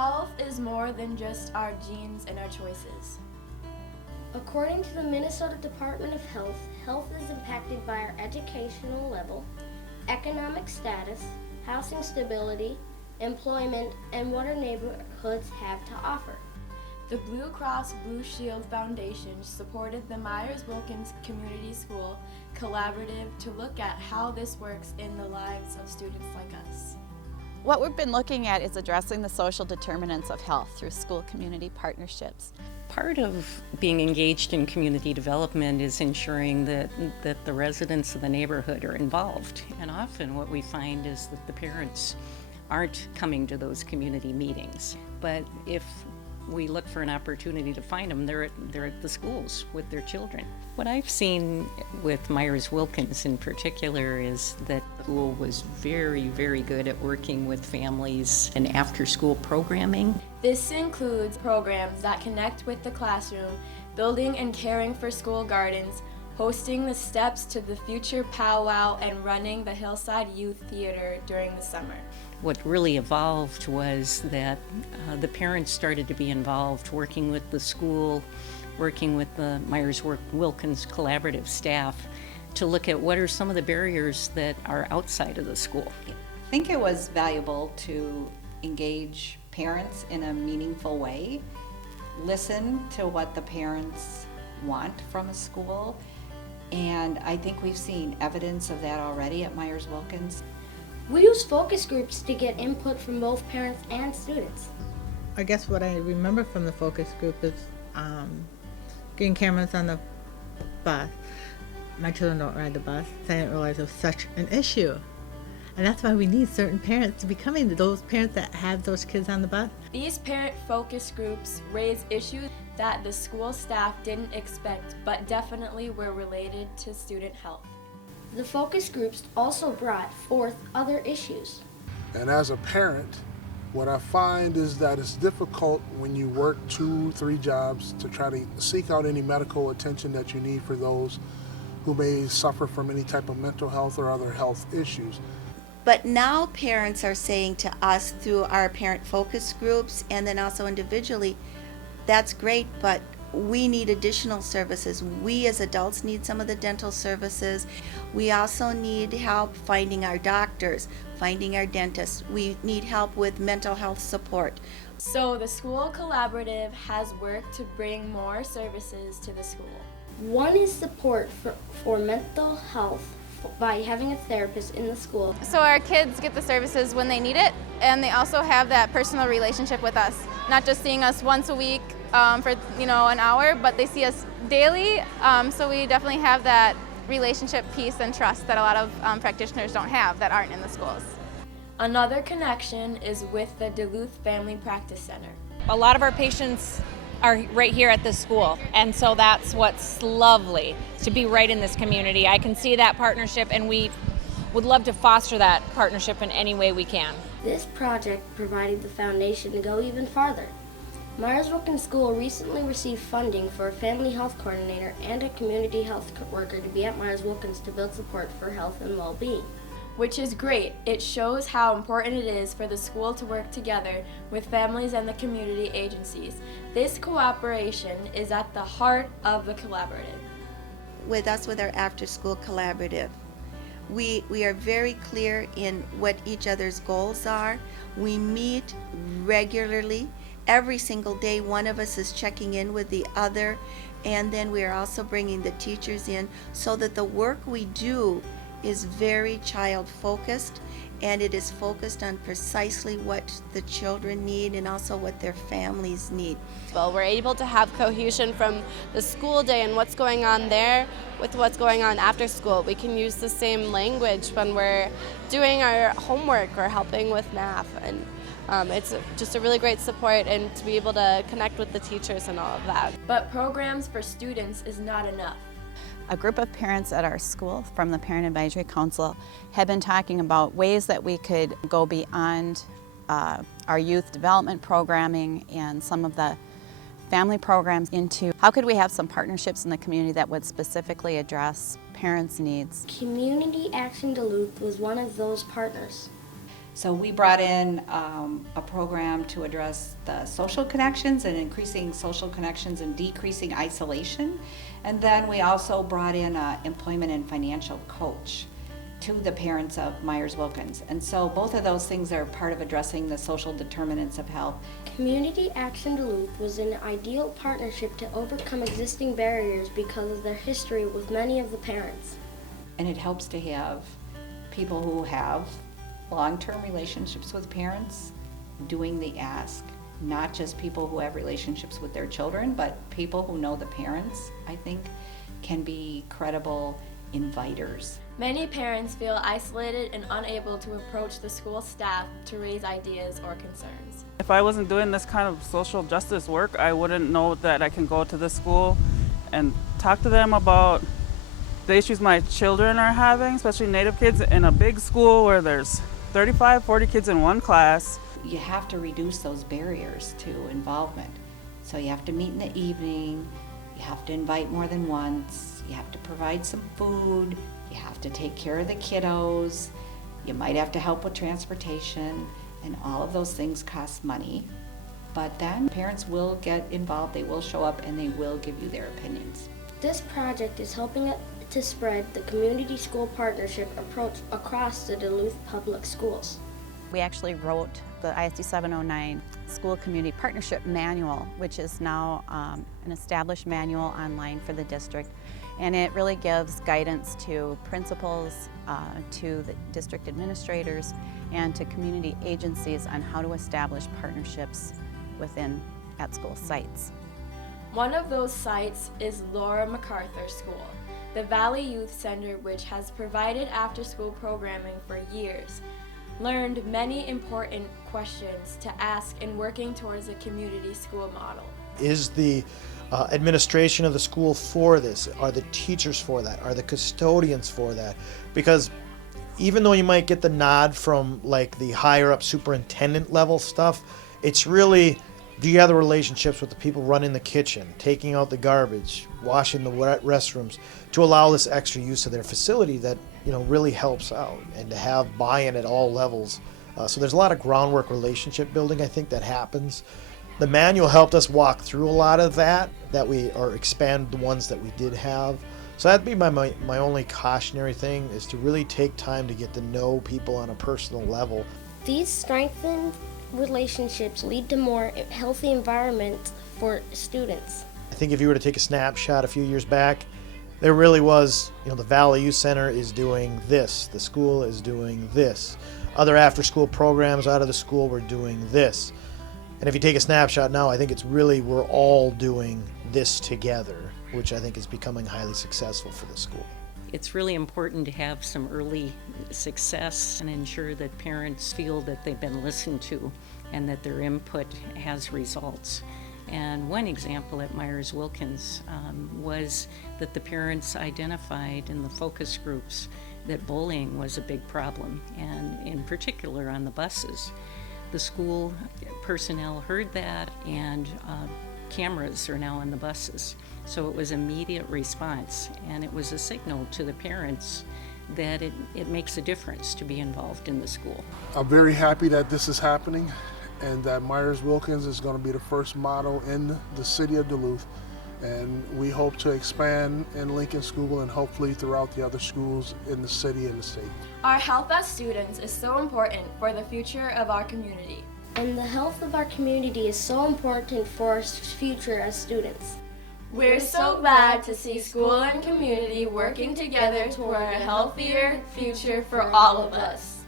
Health is more than just our genes and our choices. According to the Minnesota Department of Health, health is impacted by our educational level, economic status, housing stability, employment, and what our neighborhoods have to offer. The Blue Cross Blue Shield Foundation supported the Myers-Wilkins Community School Collaborative to look at how this works in the lives of students like us. What we've been looking at is addressing the social determinants of health through school-community partnerships. Part of being engaged in community development is ensuring that the residents of the neighborhood are involved. And often what we find is that the parents aren't coming to those community meetings. But if we look for an opportunity to find them, they're at the schools with their children. What I've seen with Myers-Wilkins in particular is that the school was very, very good at working with families and after-school programming. This includes programs that connect with the classroom, building and caring for school gardens, hosting the Steps to the Future powwow, and running the Hillside Youth Theater during the summer. What really evolved was that the parents started to be involved, working with the school, working with the Myers-Wilkins collaborative staff to look at what are some of the barriers that are outside of the school. I think it was valuable to engage parents in a meaningful way, listen to what the parents want from a school, and I think we've seen evidence of that already at Myers-Wilkins. We use focus groups to get input from both parents and students. I guess what I remember from the focus group is getting cameras on the bus. My children don't ride the bus, so I didn't realize it was such an issue. And that's why we need certain parents to be coming to those parents that have those kids on the bus. These parent focus groups raise issues that the school staff didn't expect, but definitely were related to student health. The focus groups also brought forth other issues. And as a parent, what I find is that it's difficult when you work 2-3 jobs to try to seek out any medical attention that you need for those who may suffer from any type of mental health or other health issues. But now parents are saying to us through our parent focus groups and then also individually, that's great, but we need additional services. We as adults need some of the dental services. We also need help finding our doctors, finding our dentists. We need help with mental health support. So the school collaborative has worked to bring more services to the school. One is support for mental health by having a therapist in the school. So our kids get the services when they need it, and they also have that personal relationship with us, not just seeing us once a week for an hour, but they see us daily. So we definitely have that relationship piece and trust that a lot of practitioners don't have that aren't in the schools. Another connection is with the Duluth Family Practice Center. A lot of our patients are right here at this school, and so that's what's lovely, to be right in this community. I can see that partnership, and we would love to foster that partnership in any way we can. This project provided the foundation to go even farther. Myers-Wilkins School recently received funding for a family health coordinator and a community health worker to be at Myers-Wilkins to build support for health and well-being. Which is great. It shows how important it is for the school to work together with families and the community agencies. This cooperation is at the heart of the collaborative. With us, with our after-school collaborative, we are very clear in what each other's goals are. We meet regularly. Every single day, one of us is checking in with the other, and then we are also bringing the teachers in so that the work we do is very child-focused, and it is focused on precisely what the children need and also what their families need. Well, we're able to have cohesion from the school day and what's going on there with what's going on after school. We can use the same language when we're doing our homework or helping with math, and it's just a really great support, and to be able to connect with the teachers and all of that. But programs for students is not enough. A group of parents at our school from the Parent Advisory Council have been talking about ways that we could go beyond our youth development programming and some of the family programs into how could we have some partnerships in the community that would specifically address parents' needs. Community Action Duluth was one of those partners. So we brought in a program to address the social connections and increasing social connections and decreasing isolation. And then we also brought in an employment and financial coach to the parents of Myers-Wilkins. And so both of those things are part of addressing the social determinants of health. Community Action Duluth was an ideal partnership to overcome existing barriers because of their history with many of the parents. And it helps to have people who have long-term relationships with parents doing the ask, not just people who have relationships with their children, but people who know the parents, I think, can be credible inviters. Many parents feel isolated and unable to approach the school staff to raise ideas or concerns. If I wasn't doing this kind of social justice work, I wouldn't know that I can go to this school and talk to them about the issues my children are having, especially Native kids, in a big school where there's 35, 40 kids in one class. You have to reduce those barriers to involvement. So you have to meet in the evening, you have to invite more than once, you have to provide some food, you have to take care of the kiddos, you might have to help with transportation, and all of those things cost money. But then parents will get involved, they will show up, and they will give you their opinions. This project is helping to spread the community school partnership approach across the Duluth Public Schools. We actually wrote the ISD 709 School Community Partnership Manual, which is now an established manual online for the district. And it really gives guidance to principals, to the district administrators, and to community agencies on how to establish partnerships within at-school sites. One of those sites is Laura MacArthur School, the Valley Youth Center, which has provided after-school programming for years, learned many important questions to ask in working towards a community school model. Is the administration of the school for this? Are the teachers for that? Are the custodians for that? Because even though you might get the nod from like the higher up superintendent level stuff, it's really, do you have the relationships with the people running the kitchen, taking out the garbage, washing the restrooms, to allow this extra use of their facility that, you know, really helps out, and to have buy-in at all levels. So there's a lot of groundwork relationship building, I think, that happens. The manual helped us walk through a lot of that or expand the ones that we did have. So that'd be my only cautionary thing, is to really take time to get to know people on a personal level. These strengthened relationships lead to more healthy environments for students. I think if you were to take a snapshot a few years back, there really was, you know, the Valley Youth Center is doing this, the school is doing this. Other after-school programs out of the school were doing this. And if you take a snapshot now, I think it's really, we're all doing this together, which I think is becoming highly successful for the school. It's really important to have some early success and ensure that parents feel that they've been listened to and that their input has results. And one example at Myers-Wilkins was that the parents identified in the focus groups that bullying was a big problem, and in particular on the buses. The school personnel heard that, and cameras are now on the buses. So it was immediate response, and it was a signal to the parents that it makes a difference to be involved in the school. I'm very happy that this is happening, and that Myers-Wilkins is going to be the first model in the city of Duluth. And we hope to expand in Lincoln School and hopefully throughout the other schools in the city and the state. Our health as students is so important for the future of our community. And the health of our community is so important for our future as students. We're so glad to see school and community working together toward a healthier future for all of us.